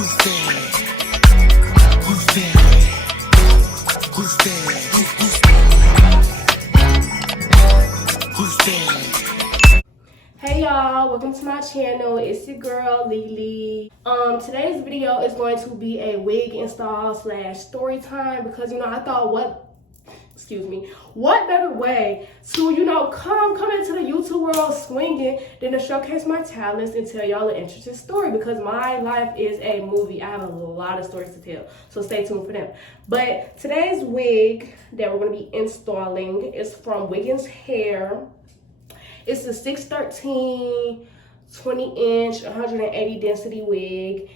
Who's there? Who's there? Who's there? Who's there? Hey y'all, welcome to my channel. It's your girl Lily. Today's video is going to be a wig install / story time because I thought what better way to come into the YouTube world swinging than to showcase my talents and tell y'all an interesting story, because my life is a movie. I have a lot of stories to tell, so stay tuned for them. But today's wig that we're going to be installing is from Wiggins hair. It's a 613 20-inch 180 density wig,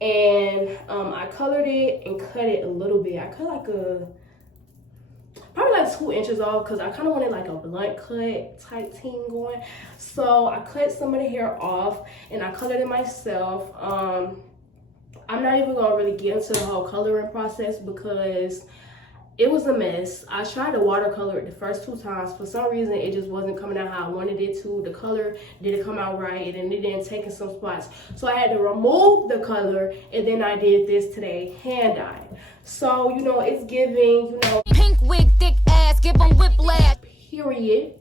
and I colored it and cut it a little bit. I cut like probably like 2 inches off because I kind of wanted like a blunt cut type thing going. So I cut some of the hair off and I colored it myself. I'm not even gonna really get into the whole coloring process because it was a mess. I tried to watercolor it the first 2 times. For some reason, it just wasn't coming out how I wanted it to. The color didn't come out right, and it didn't take in some spots. So I had to remove the color, and then I did this today, hand dyed. So, it's giving, pink wig, thick ass, give them whiplash. Period.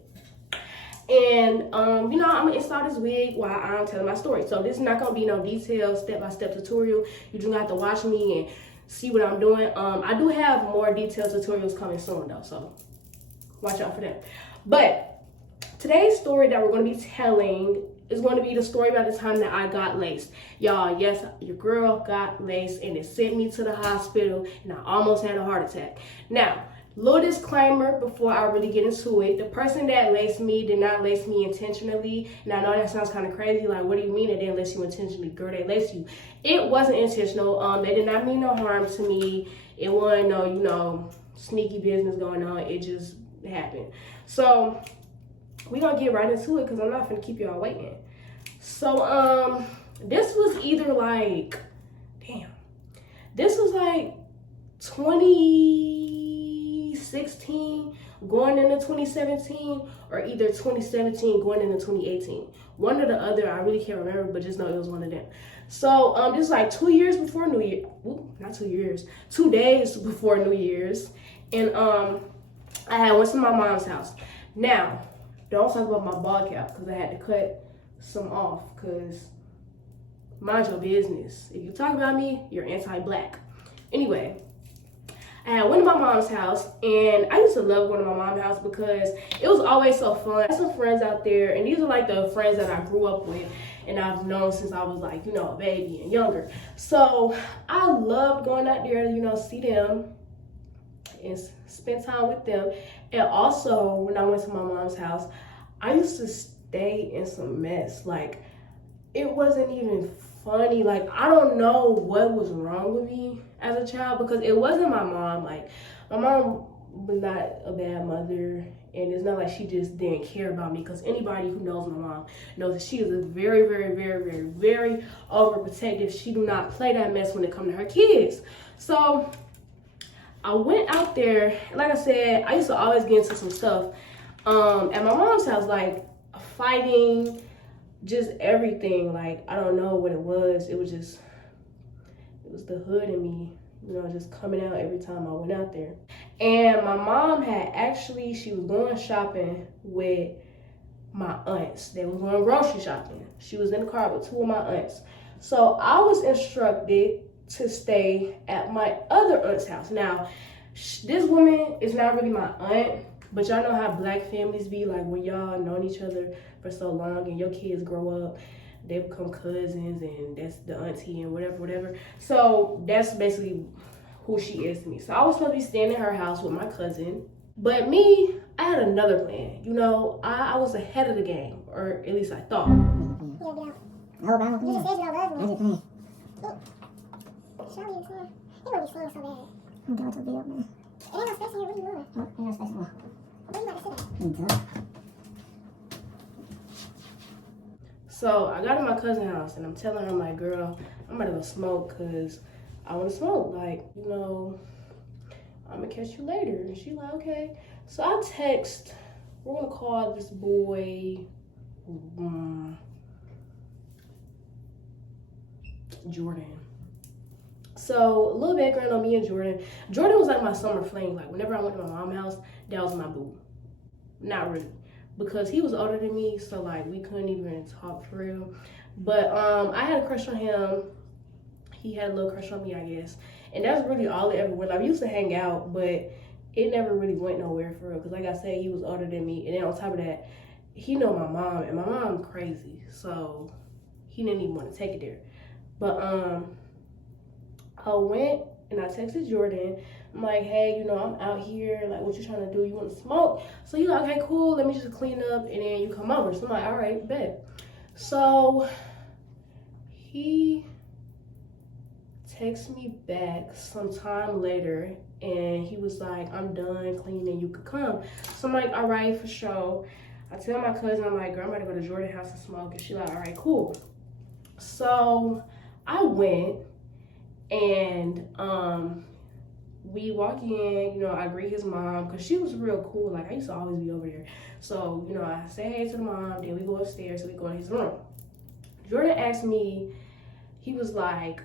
And, I'm going to install this wig while I'm telling my story. So this is not going to be no detailed step-by-step tutorial. You do not have to watch me and see what I'm doing. I do have more detailed tutorials coming soon though, so watch out for that. But today's story that we're going to be telling is going to be the story about the time that I got laced. Y'all, yes, your girl got laced and it sent me to the hospital and I almost had a heart attack. Now, little disclaimer before I really get into it. The person that laced me did not lace me intentionally. And I know that sounds kind of crazy. Like, what do you mean they didn't lace you intentionally? Girl, they laced you. It wasn't intentional. They did not mean no harm to me. It wasn't no, sneaky business going on. It just happened. So, we're going to get right into it because I'm not going to keep y'all waiting. So, this was either like, this was like 2016 going into 2017, or either 2017 going into 2018. One or the other, I really can't remember, but just know it was one of them. So this is like 2 years before New Year. Not 2 years, 2 days before New Year's. And I had went to my mom's house. Now, don't talk about my bald cap because I had to cut some off, because mind your business. If you talk about me, you're anti-black. Anyway, I went to my mom's house, and I used to love going to my mom's house because it was always so fun. I had some friends out there, and these are like the friends that I grew up with and I've known since I was like, a baby and younger. So I loved going out there to, see them and spend time with them. And also, when I went to my mom's house, I used to stay in some mess. Like, it wasn't even funny. Like, I don't know what was wrong with me as a child, because it wasn't my mom. Like, my mom was not a bad mother, and it's not like she just didn't care about me, because anybody who knows my mom knows that she is a very, very, very, very, very overprotective. She do not play that mess when it comes to her kids. So I went out there, like I said, I used to always get into some stuff at my mom's house, like fighting, just everything. Like, I don't know what it was. It was the hood in me, just coming out every time I went out there. And my mom she was going shopping with my aunts. They was going grocery shopping. She was in the car with 2 of my aunts. So I was instructed to stay at my other aunt's house. Now, this woman is not really my aunt, but y'all know how black families be, like when y'all known each other for so long and your kids grow up, they become cousins, and that's the auntie and whatever. So that's basically who she is to me. So I was supposed to be staying in her house with my cousin, but me, I had another plan. I was ahead of the game, or at least I thought. So I got to my cousin's house, and I'm telling her, I'm like, girl, I'm about to go smoke because I want to smoke. Like, I'm going to catch you later. And she like, okay. So I text, we're going to call this boy Jordan. So a little background on me and Jordan. Jordan was like my summer fling. Like whenever I went to my mom's house, that was my boo. Not really, because he was older than me, so like we couldn't even talk for real. But I had a crush on him. He had a little crush on me, I guess. And that's really all it ever went. Like we used to hang out, but it never really went nowhere for real. Cause like I said, he was older than me, and then on top of that, he know my mom, and my mom crazy, so he didn't even want to take it there. But I went and I texted Jordan. I'm like, hey, you know, I'm out here. Like, what you trying to do? You want to smoke? So he like, okay, cool. Let me just clean up and then you come over. So I'm like, all right, bet. So he texted me back sometime later and he was like, I'm done cleaning. You could come. So I'm like, all right, for sure. I tell my cousin, I'm like, girl, I'm about to go to Jordan's house and smoke. And she like, all right, cool. So I went and we walk in, you know, I greet his mom because she was real cool. Like I used to always be over there. So, you know, I say hey to the mom, then we go upstairs, so we go in his room. Jordan asked me, he was like,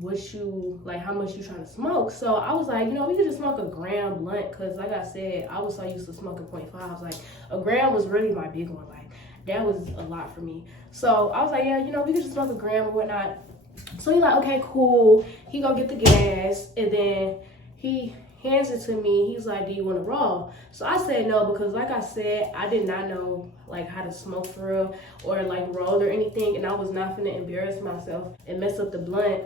what you, like, how much you trying to smoke? So I was like, you know, we could just smoke a gram blunt, because like I said, I was so used to smoking 0.5. I was like, a gram was really my big one. Like, that was a lot for me. So I was like, yeah, you know, we could just smoke a gram or whatnot. So he's like, okay, cool. He go get the gas, and then he hands it to me. He's like, do you want to roll? So I said no, because like I said, I did not know like how to smoke for real or like roll or anything, and I was not finna embarrass myself and mess up the blunt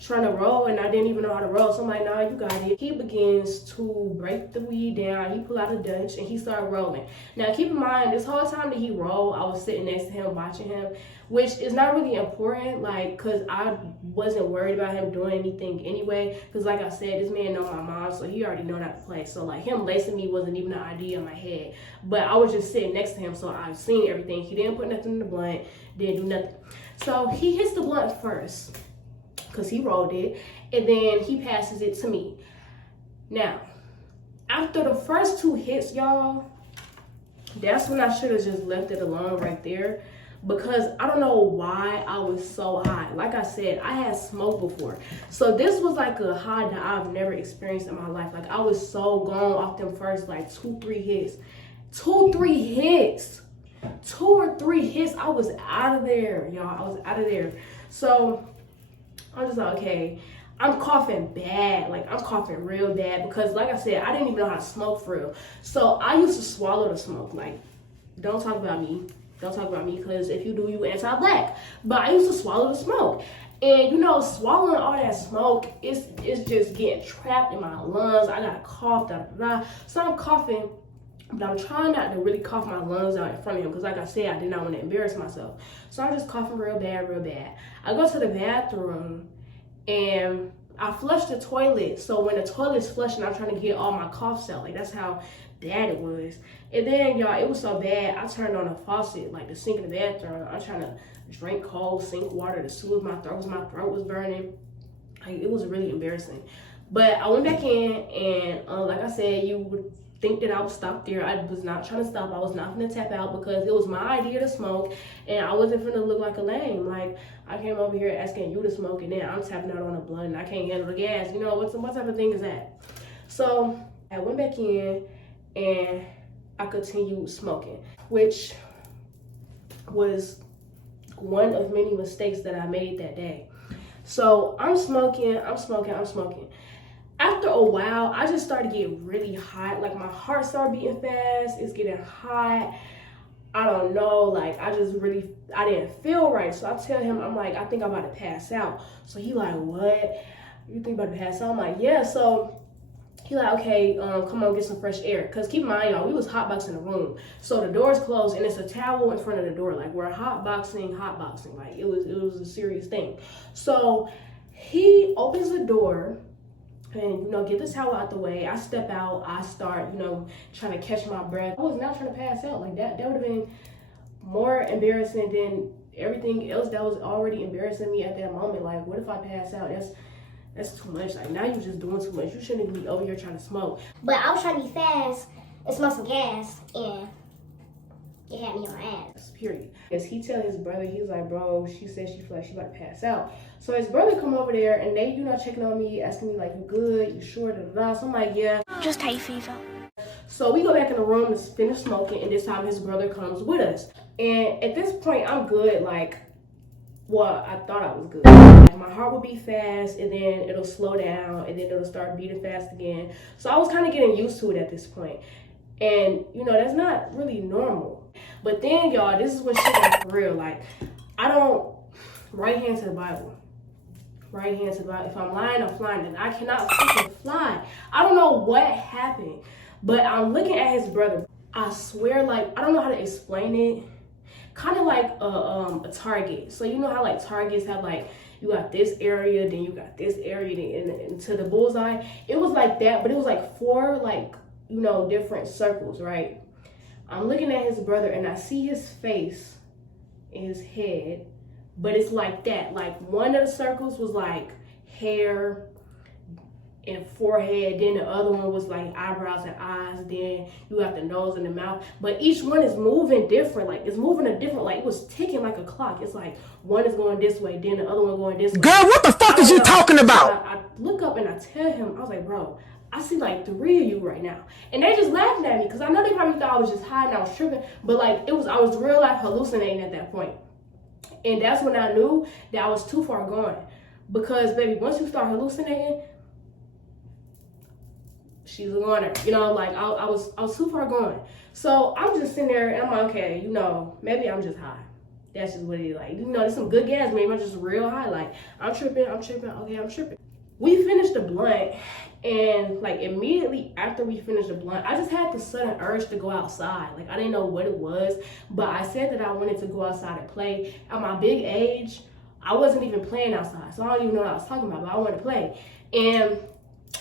trying to roll, and I didn't even know how to roll. So I'm like, nah, you got it. He begins to break the weed down. He pull out a Dutch and he started rolling. Now keep in mind, this whole time that he rolled, I was sitting next to him watching him, which is not really important, like, cause I wasn't worried about him doing anything anyway. Cause like I said, this man know my mom, so he already know how to play. So like him lacing me wasn't even an idea in my head. But I was just sitting next to him, so I've seen everything. He didn't put nothing in the blunt, didn't do nothing. So he hits the blunt first, because he rolled it, and then he passes it to me. Now, after the first 2 hits, y'all, that's when I should have just left it alone right there, because I don't know why I was so high. Like I said, I had smoked before, so this was like a high that I've never experienced in my life. Like I was so gone off them first like 2-3 hits. 2-3 hits. 2 or 3 hits, I was out of there, y'all. I was out of there. So I'm just like, okay, I'm coughing bad. Like, I'm coughing real bad because, like I said, I didn't even know how to smoke for real. So I used to swallow the smoke. Like, don't talk about me. Don't talk about me, because if you do, you anti-black. But I used to swallow the smoke. And, you know, swallowing all that smoke, it's just getting trapped in my lungs. I got a cough, da, da, da. So I'm coughing, but I'm trying not to really cough my lungs out in front of him, because like I said, I did not want to embarrass myself. So I'm just coughing real bad, real bad. I go to the bathroom and I flush the toilet. So when the toilet's flushing, I'm trying to get all my coughs out. Like, that's how bad it was. And then, y'all, it was so bad, I turned on the faucet, like the sink in the bathroom. I'm trying to drink cold sink water to soothe my throat, because my throat was burning. Like, it was really embarrassing. But I went back in, and like I said, you would think that I would stop there. I was not trying to stop. I was not gonna tap out, because it was my idea to smoke, and I wasn't gonna look like a lame. Like, I came over here asking you to smoke, and then I'm tapping out on a blunt, and I can't handle the gas. You know, what type of thing is that? So I went back in, and I continued smoking, which was one of many mistakes that I made that day. So I'm smoking. After a while, I just started getting really hot. Like, my heart started beating fast. It's getting hot. I don't know. Like, I didn't feel right. So I tell him, I'm like, I think I'm about to pass out. So he like, what? You think about to pass out? I'm like, yeah. So he like, okay, come on, get some fresh air. Because keep in mind, y'all, we was hotboxing the room. So the door's closed, and it's a towel in front of the door. Like, we're hotboxing. Like, it was a serious thing. So he opens the door, and, you know, get the towel out the way. I step out. I start, you know, trying to catch my breath. I was not trying to pass out. Like, that would have been more embarrassing than everything else that was already embarrassing me at that moment. Like, what if I pass out? That's too much. Like, now you're just doing too much. You shouldn't even be over here trying to smoke. But I was trying to be fast and smoke some gas, and it had me on my ass. period. Because he tell his brother, he's like, bro, she said she feel like she like pass out. So his brother come over there and they, checking on me, asking me like, you good, you sure, da da da. So I'm like, yeah. Just hay fever. So we go back in the room to finish smoking, and this time his brother comes with us. And at this point, I'm good, like, well, I thought I was good. Like, my heart would beat fast, and then it'll slow down, and then it'll start beating fast again. So I was kind of getting used to it at this point. And, that's not really normal. But then, y'all, this is when shit got for real. Like, I don't, right hand to the Bible. Right hand to the Bible. If I'm lying, I'm flying. And I cannot fucking fly. I don't know what happened. But I'm looking at his brother. I swear, like, I don't know how to explain it. Kind of like a target. So you know how like targets have like, you got this area, then you got this area, and to the bullseye. It was like that, but it was like 4 like, different circles, right? I'm looking at his brother and I see his face and his head, but it's like that. Like one of the circles was like hair and forehead, then the other one was like eyebrows and eyes, then you got the nose and the mouth, but each one is moving different. Like it's moving a different, like it was ticking like a clock. It's like one is going this way, then the other one going this way. Girl, what the fuck is you talking about? I look up and I tell him, I was like, bro, I see like 3 of you right now. And they just laughing at me because I know they probably thought I was just high and I was tripping, but like I was real life hallucinating at that point. And that's when I knew that I was too far gone. Because baby, once you start hallucinating, she's a goner, like I was too far gone. So I'm just sitting there and I'm like, okay, maybe I'm just high. That's just what it is. Like, there's some good gas, maybe I'm just real high. Like, I'm tripping, okay, I'm tripping. We finished the blunt, and like immediately after we finished the blunt, I just had the sudden urge to go outside. Like, I didn't know what it was, but I said that I wanted to go outside and play. At my big age, I wasn't even playing outside, so I don't even know what I was talking about, but I wanted to play. And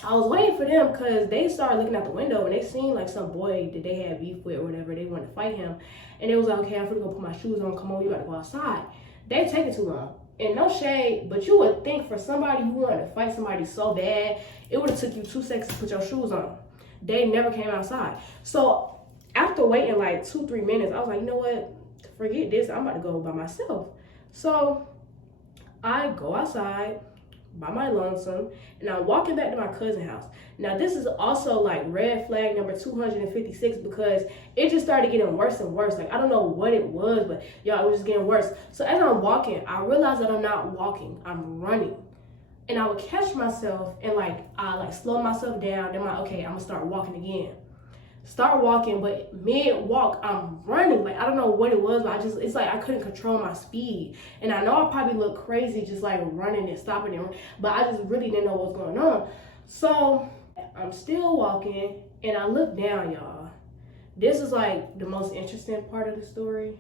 I was waiting for them because they started looking out the window and they seen like some boy that they had beef with or whatever. They wanted to fight him. And it was like, okay, I'm gonna go put my shoes on, come on, you gotta go outside. They taking too long. And no shade, but you would think for somebody who wanted to fight somebody so bad, it would have took you 2 seconds to put your shoes on. They never came outside. So after waiting like 2-3 minutes, I was like, you know what? Forget this, I'm about to go by myself. So I go outside by my lonesome, and I'm walking back to my cousin's house. Now this is also like red flag number 256 because it just started getting worse and worse. Like I don't know what it was, but y'all, it was just getting worse. So as I'm walking, I realized that I'm not walking, I'm running. And I would catch myself and I slow myself down. Then I'm like, okay, I'm gonna start walking again. Start walking, but mid-walk, I'm running. Like, I don't know what it was, but it's like I couldn't control my speed. And I know I probably look crazy just like running and stopping and but I just really didn't know what was going on. So I'm still walking and I look down, y'all. This is like the most interesting part of the story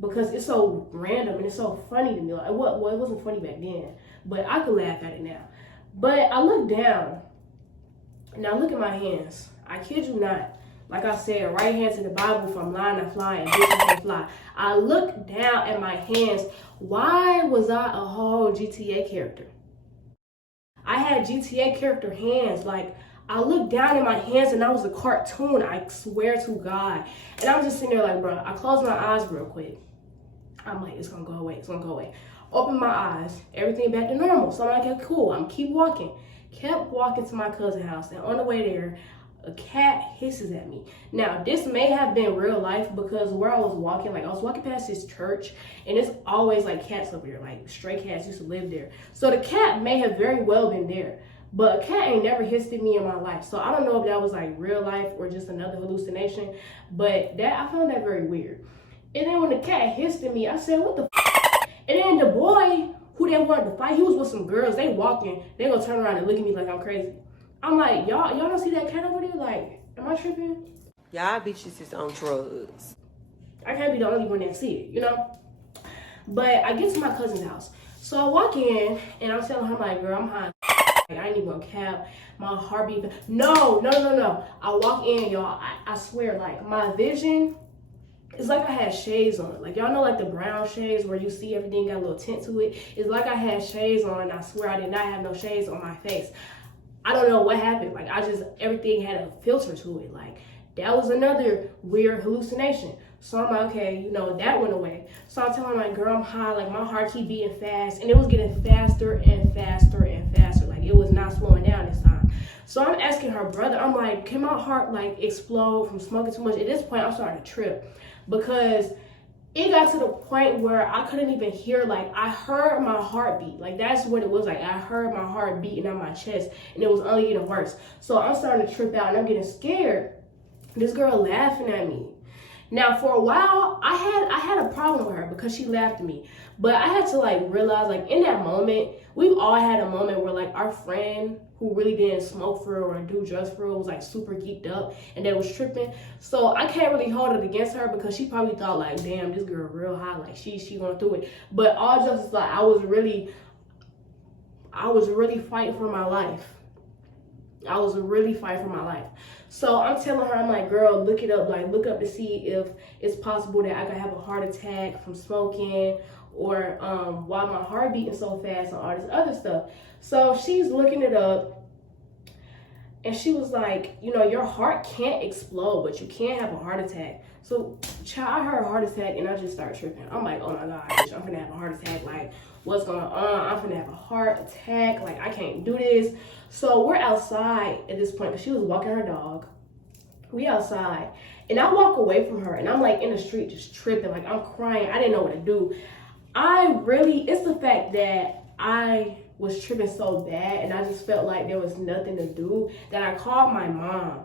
because it's so random and it's so funny to me. Like, well, it wasn't funny back then, but I could laugh at it now. But I look down and I look at my hands. I kid you not. Like I said, right hand to the Bible, if I'm lying, I fly, and bitch, I can fly. I look down at my hands. Why was I a whole GTA character? I had GTA character hands. Like, I looked down at my hands and I was a cartoon. I swear to God. And I'm just sitting there like, bro, I closed my eyes real quick. I'm like, it's gonna go away, it's gonna go away. Open my eyes, everything back to normal. So I'm like, okay, cool, I'm keep walking. Kept walking to my cousin's house, and on the way there, a cat hisses at me. Now, this may have been real life because where I was walking, like I was walking past this church and it's always like cats over there, like stray cats used to live there. So the cat may have very well been there, but a cat ain't never hissed at me in my life. So I don't know if that was like real life or just another hallucination, but I found that very weird. And then when the cat hissed at me, I said, what the f? And then the boy who they wanted to fight, he was with some girls, they walking, they gonna turn around and look at me like I'm crazy. I'm like, y'all don't see that cat over there? Like, am I tripping? Y'all bitches is on drugs. I can't be the only one that see it, But I get to my cousin's house. So I walk in, and I'm telling her, like, girl, I'm high. Like, I ain't even gonna cap. My heartbeat. No. I walk in, y'all. I swear, like, my vision, it's like I had shades on. Like, y'all know, like, the brown shades where you see everything got a little tint to it? It's like I had shades on, and I swear I did not have no shades on my face. I don't know what happened. Like, everything had a filter to it. Like, That was another weird hallucination. So I'm like, okay, you know, that went away. So I'm telling my girl I'm high, like my heart keep beating fast, and it was getting faster and faster and faster. Like it was not slowing down this time. So I'm asking her brother, I'm like, can my heart like explode from smoking too much? At this point, I'm starting to trip because it got to the point where I couldn't even hear, like I heard my heartbeat. Like that's what it was like. I heard my heart beating on my chest, and it was only getting worse. So I'm starting to trip out and I'm getting scared. This girl laughing at me. Now for a while, I had a problem with her because she laughed at me. But I had to like realize, like in that moment, we've all had a moment where like our friend who really didn't smoke for real or do drugs for real was like super geeked up and they was tripping. So I can't really hold it against her because she probably thought like, damn, this girl real high, like she going through it. But all jokes aside, I was really fighting for my life. I was really fighting for my life. So I'm telling her, I'm like, girl, look it up. Like, look up to see if it's possible that I could have a heart attack from smoking or why my heart beating so fast and all this other stuff. So she's looking it up and she was like, you know, your heart can't explode, but you can have a heart attack. So child, I heard heart attack and I just started tripping. I'm like, oh my God, bitch, I'm gonna have a heart attack. Like, what's going on? I'm gonna have a heart attack. Like, I can't do this. So we're outside at this point because she was walking her dog. We outside and I walk away from her and I'm like in the street just tripping. Like I'm crying. I didn't know what to do. It's the fact that I was tripping so bad and I just felt like there was nothing to do that I called my mom.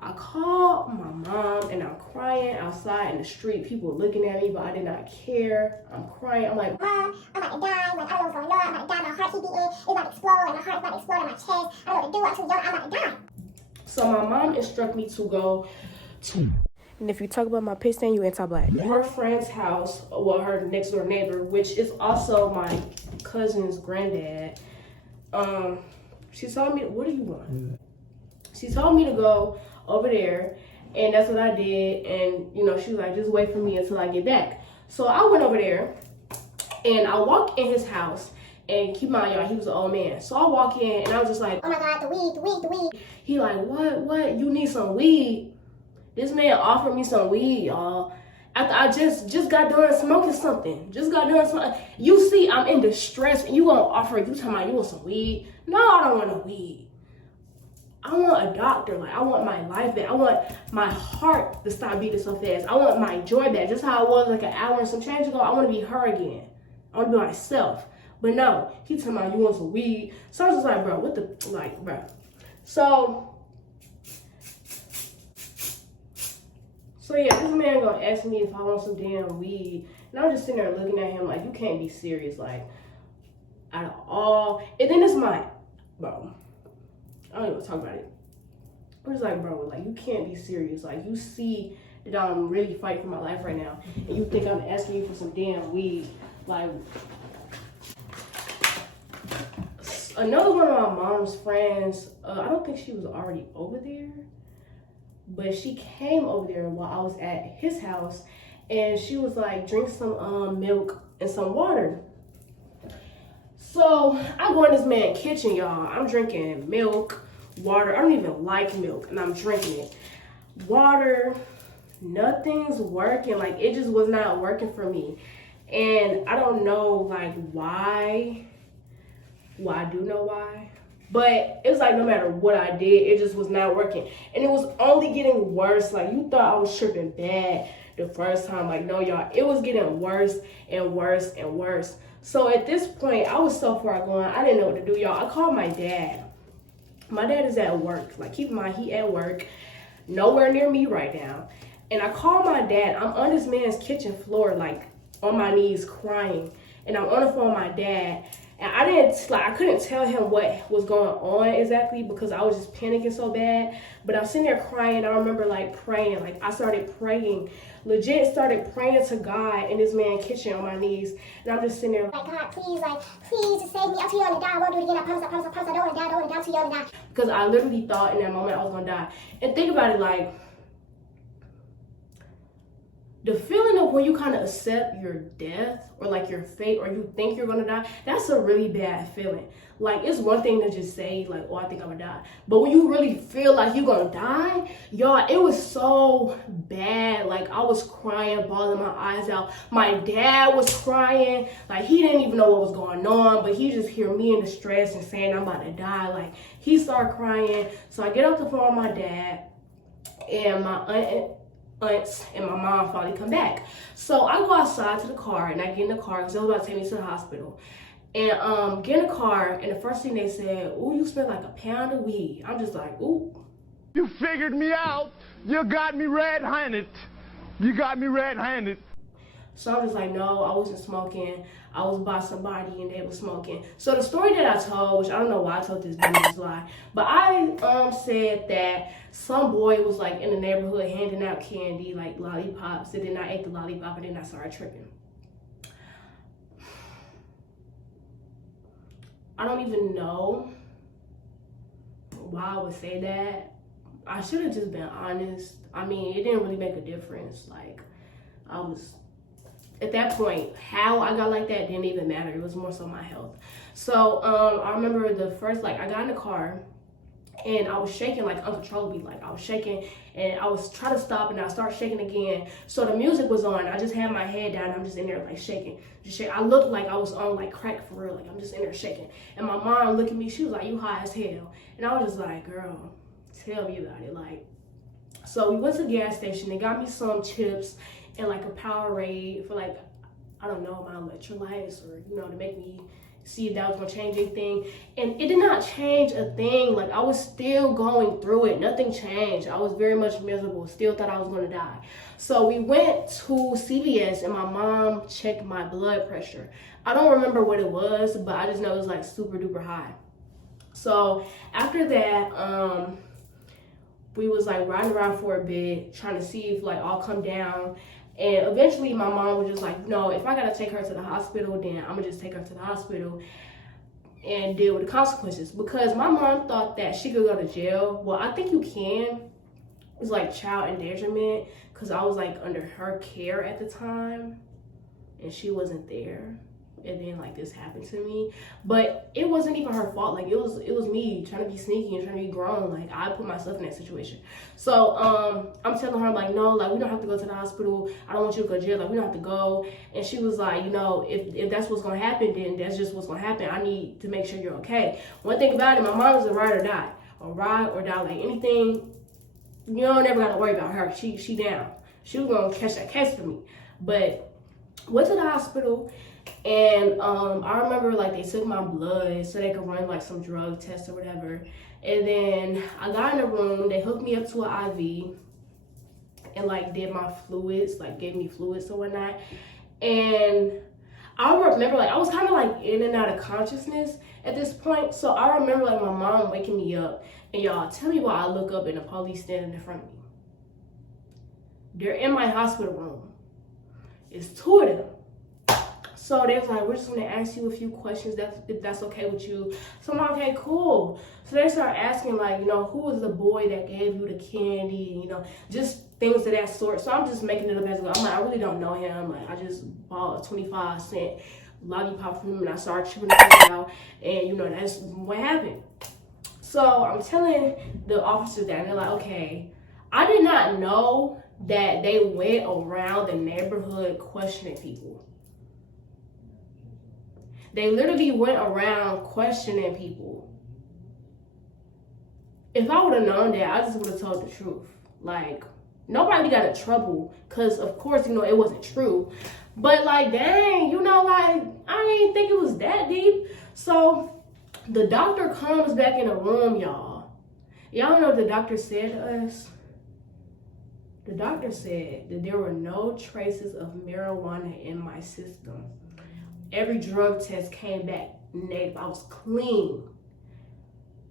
I called my mom and I'm crying outside in the street. People looking at me, but I did not care. I'm crying. I'm like, Mom, I'm about to die. Like, I don't know what's going on. I'm about to die. My heart keep beating. It's about to explode. And my heart's about to explode in my chest. I don't know what to do. I'm too young. I'm about to die. so my mom instructed me to go to, and if you talk about my piss stain, you anti-black. Her friend's house, well, her next door neighbor, which is also my cousin's granddad. She told me, what do you want? She told me to go over there, and that's what I did. And you know, she was like, just wait for me until I get back. So I went over there and I walked in his house, and keep in mind, y'all, he was an old man. So I walk in and I was just like, Oh my God, the weed. he like, what? You need some weed? This man offered me some weed, y'all. After I just got done smoking something. You see, I'm in distress and you gonna offer, you talking about you want some weed? No, I don't want no weed. I want a doctor. Like, I want my life back. I want my heart to stop beating so fast. I want my joy back. Just how I was like an hour and some change ago. I want to be her again. I want to be myself. But no, he talking about you want some weed. So I was just like, bro, what the, like, bro. So yeah, this man gonna ask me if I want some damn weed. And I'm just sitting there looking at him like, you can't be serious, like, at all. And then it's my, bro, I don't even talk about it. I'm just like, bro, like, you can't be serious. Like, you see that I'm really fighting for my life right now, and you think I'm asking you for some damn weed. Like, another one of my mom's friends, I don't think she was already over there, but she came over there while I was at his house, and she was like, drink some milk and some water. So I go in this man's kitchen, y'all. I'm drinking milk, water. I don't even like milk, and I'm drinking it. Water, nothing's working. Like, it just was not working for me. And I don't know, like, why. Well, I do know why. But it's like no matter what I did, it just was not working. And it was only getting worse. Like, you thought I was tripping bad the first time. Like, no, y'all, it was getting worse and worse and worse. So at this point, I was so far gone, I didn't know what to do, y'all. I called my dad. My dad is at work. Like, keep in mind, he at work, nowhere near me right now. And I called my dad. I'm on this man's kitchen floor, like, on my knees crying. And I'm on the phone with my dad. And I couldn't tell him what was going on exactly because I was just panicking so bad. But I'm sitting there crying. I remember, like, praying. Like, I started praying. Legit started praying to God in this man's kitchen on my knees. And I'm just sitting there like, God, please just save me. I'm too young to die. I won't do it again. I promise. I don't want to die. I don't want to die. I'm too young to die. Because I literally thought in that moment I was going to die. And think about it, like, the feeling of when you kind of accept your death or like your fate, or you think you're gonna die, that's a really bad feeling. Like, it's one thing to just say like, oh, I think I'm gonna die, but when you really feel like you're gonna die, y'all, it was so bad. Like, I was crying, bawling my eyes out. My dad was crying, like he didn't even know what was going on, but he just hear me in distress and saying I'm about to die. Like, he started crying. So I get off the phone with my dad, and my aunts and my mom finally come back. So I go outside to the car, and I get in the car because they was about to take me to the hospital. And get in the car, and the first thing they said, "Ooh, you smell like a pound of weed." I'm just like, ooh. You figured me out. You got me red-handed. You got me red-handed. So I'm just like, no, I wasn't smoking. I was by somebody and they were smoking. So the story that I told, which I don't know why I told this business lie, but I said that some boy was like in the neighborhood handing out candy, like lollipops, and then I ate the lollipop and then I started tripping. I don't even know why I would say that. I should have just been honest. I mean, it didn't really make a difference. Like, I was, at that point, how I got like that didn't even matter. It was more so my health. So I remember the first, like, I got in the car and I was shaking like uncontrollably. Like, I was shaking and I was trying to stop and I started shaking again. So the music was on. I just had my head down. I'm just in there like shaking. I looked like I was on like crack for real. Like, I'm just in there shaking. And my mom looked at me. She was like, "You high as hell." And I was just like, "Girl, tell me about it." Like, so we went to the gas station. They got me some chips and like a Powerade for like, I don't know, my electrolytes, or, you know, to make me see if that was gonna change anything. And it did not change a thing. Like, I was still going through it. Nothing changed. I was very much miserable. Still thought I was gonna die. So we went to CVS and my mom checked my blood pressure. I don't remember what it was, but I just know it was like super duper high. So after that, we was like riding around for a bit, trying to see if like I'll come down. And eventually my mom was just like, "No, if I gotta take her to the hospital, then I'm gonna just take her to the hospital and deal with the consequences." Because my mom thought that she could go to jail. Well, I think you can. It's like child endangerment, because I was like under her care at the time and she wasn't there. And then like this happened to me, but it wasn't even her fault. Like, it was me trying to be sneaky and trying to be grown. Like, I put myself in that situation. So I'm telling her, I'm like, "No, like, we don't have to go to the hospital. I don't want you to go to jail. Like, we don't have to go." And she was like, "You know, if that's what's gonna happen, then that's just what's gonna happen. I need to make sure you're okay." One thing about it, my mom is a ride or die. Like, anything, you know, never gotta worry about her. She down. She was gonna catch that case for me. But went to the hospital. And I remember like they took my blood so they could run like some drug tests or whatever. And then I got in the room, they hooked me up to an IV and like did my fluids, like gave me fluids or whatnot. And I remember like I was kind of like in and out of consciousness at this point. So I remember like my mom waking me up, and y'all, tell me why I look up and the police standing in front of me. They're in my hospital room. It's two of them. So they was like, "We're just gonna ask you a few questions, if that's okay with you." So I'm like, "Okay, cool." So they start asking like, you know, who was the boy that gave you the candy, you know, just things of that sort. So I'm just making it up as I go. I'm like, I really don't know him. Like, I just bought a 25-cent lollipop from him and I started tripping the fuck out, and you know, that's what happened. So I'm telling the officers that, and they're like, "Okay." I did not know that they went around the neighborhood questioning people. They literally went around questioning people. If I would have known that, I just would have told the truth. Like, nobody got in trouble, because of course, you know, it wasn't true. But like, dang, you know, like, I didn't think it was that deep. So the doctor comes back in the room, y'all. Y'all know what the doctor said to us? The doctor said that there were no traces of marijuana in my system. Every drug test came back negative. I was clean.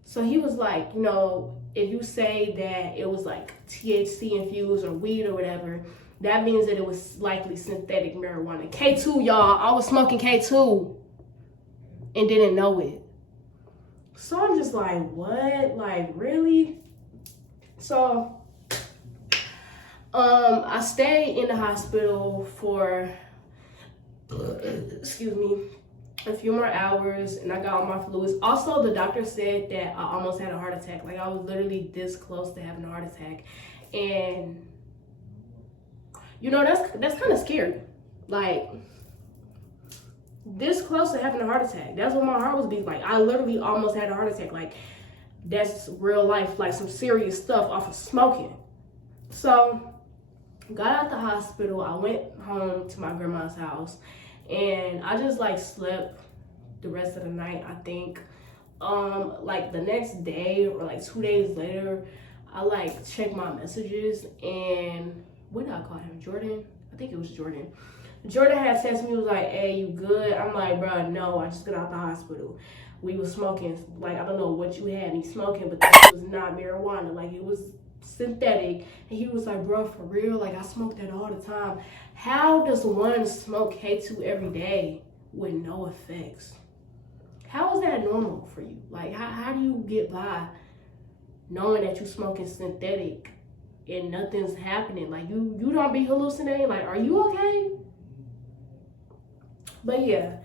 So he was like, you know, if you say that it was like THC infused or weed or whatever, that means that it was likely synthetic marijuana. K2, y'all. I was smoking K2 and didn't know it. So I'm just like, what? Like, really? So I stayed in the hospital for, excuse me, a few more hours, and I got all my fluids. Also, the doctor said that I almost had a heart attack. Like, I was literally this close to having a heart attack. And, you know, that's kind of scary. Like, this close to having a heart attack. That's what my heart was beating like. I literally almost had a heart attack. Like, that's real life, like some serious stuff off of smoking. So, got out the hospital. I went home to my grandma's house, and I just like slept the rest of the night, I think. Like the next day or like 2 days later, I like checked my messages, and what did I call him? Jordan? I think it was Jordan. Jordan had texted me, was like, hey, you good? I'm like, bro, no, I just got out the hospital. We was smoking, like, I don't know what you had me smoking, but this was not marijuana. Like, it was synthetic. And he was like, bro, for real? Like, I smoke that all the time. How does one smoke K2 every day with no effects? How is that normal for you? Like, how do you get by knowing that you smoking synthetic and nothing's happening? Like, you don't be hallucinating? Like, are you okay? But yeah,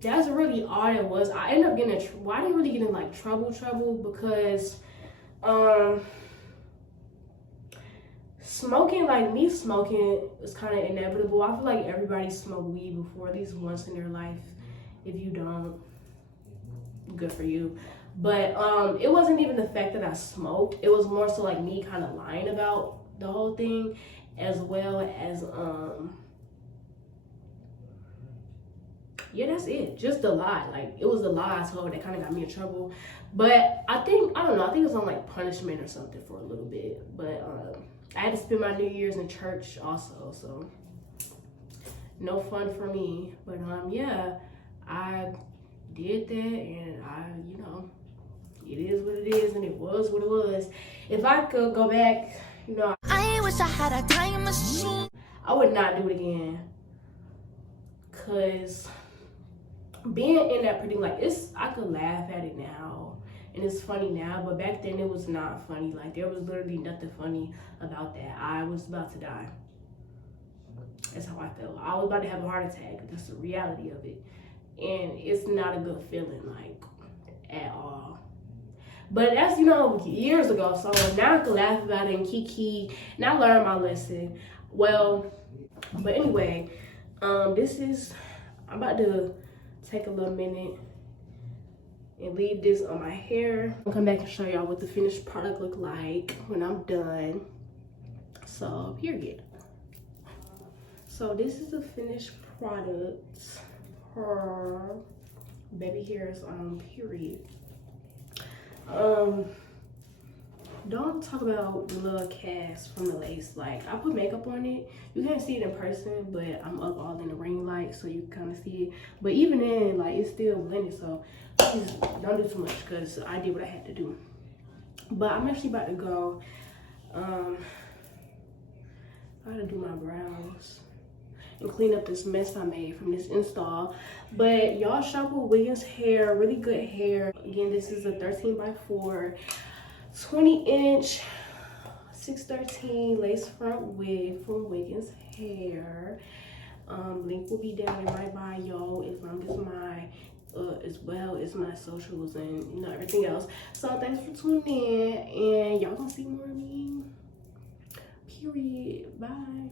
that's really all it was. I ended up getting I didn't really get in like trouble because smoking, like me smoking is kind of inevitable. I feel like everybody smoked weed before, at least once in their life. If you don't, good for you. But it wasn't even the fact that I smoked. It was more so like me kind of lying about the whole thing, as well as yeah, that's it. Just a lie. Like, it was a lie I told that kind of got me in trouble. But I think it was on like punishment or something for a little bit. But I had to spend my New Year's in church also, so no fun for me. But yeah, I did that, and you know, it is what it is, and it was what it was. If I could go back, you know, I wish I had a time machine. I would not do it again. Cause being in that pretty, like, I could laugh at it now and it's funny now, but back then it was not funny. Like, there was literally nothing funny about that. I was about to die. That's how I felt. I was about to have a heart attack. That's the reality of it, and it's not a good feeling, like, at all. But that's, you know, years ago, so now I can laugh about it and kiki, and I learned my lesson. Well, but anyway, I'm about to take a little minute and leave this on my hair. I'll come back and show y'all what the finished product look like when I'm done. So, period. So this is the finished product. Her baby hairs period. Don't talk about the little cast from the lace. Like, I put makeup on it. You can't see it in person, but I'm up all in the ring light, so you kind of see it. But even then, like, it's still blended, so please don't do too much, because I did what I had to do. But I'm actually about to go. I gotta do my brows and clean up this mess I made from this install. But y'all shop with Wiggins hair, really good hair. Again, this is a 13x4. 20-inch 613 lace front wig from Wiggins hair. Link will be down right by y'all, as long as my as well as my socials and, you know, everything else. So thanks for tuning in, and y'all gonna see more of me. Period. Bye.